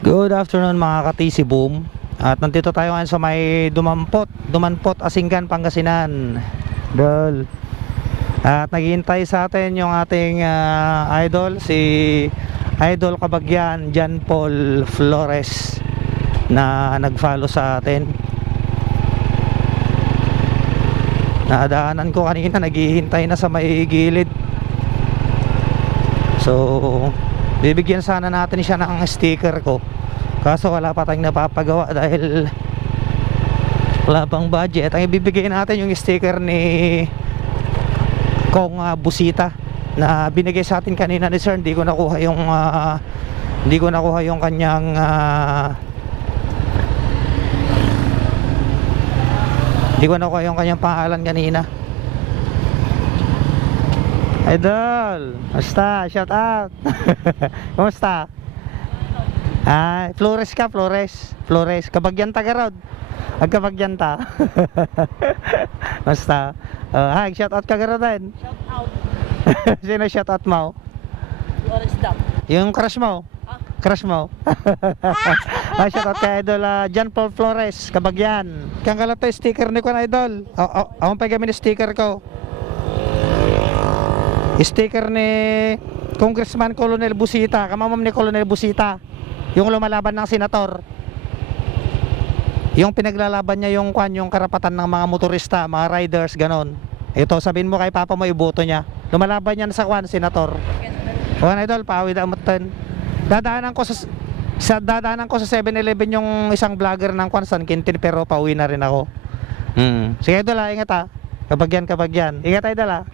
Good afternoon mga ka-TC Boom. At nandito tayo ngayon sa may Dumanpot, Asinggan, Pangasinan. Dol. At naghihintay sa atin yung ating idol, si Idol Kabagyan, John Paul Flores, na nag-follow sa atin. Nadaanan ko kanina, naghihintay na sa may gilid. So bibigyan sana natin siya ng sticker ko, kaso wala pa tayong napapagawa dahil wala pang budget. Ang ibibigay natin yung sticker ni Kong Busita na binigay sa atin kanina ni Sir. Hindi ko nakuha yung kanyang pangalan kanina. Idol, basta, shout out. Kumusta? Flores ka, Flores, Kabagyan ta garod. Kabagyan ta. Basta. Hi, shout out ka garod din. Shout out. Sino shout out mo? Flores Dam. Yung crush mo? Crush mo? Shout out kay Idol John Paul Flores, Kabagyan. Kang kalata sticker ni ko na Idol. Ako pa kami ni sticker ko. Sticker ni Congressman Colonel Busita, kamamam ni Colonel Busita, yung lumalaban ng senator, yung pinaglalaban niya yung karapatan ng mga motorista, mga riders, ganon. Ito, sabihin mo kay papa mo, iboto niya. Lumalaban niya sa senator. Idol, pawid ang matan. Dadaanan ko sa 7-Eleven yung isang vlogger ng San Quintin, pero pauwi na rin ako. Sige Idol, ingat Kabagyan. Ingat Idol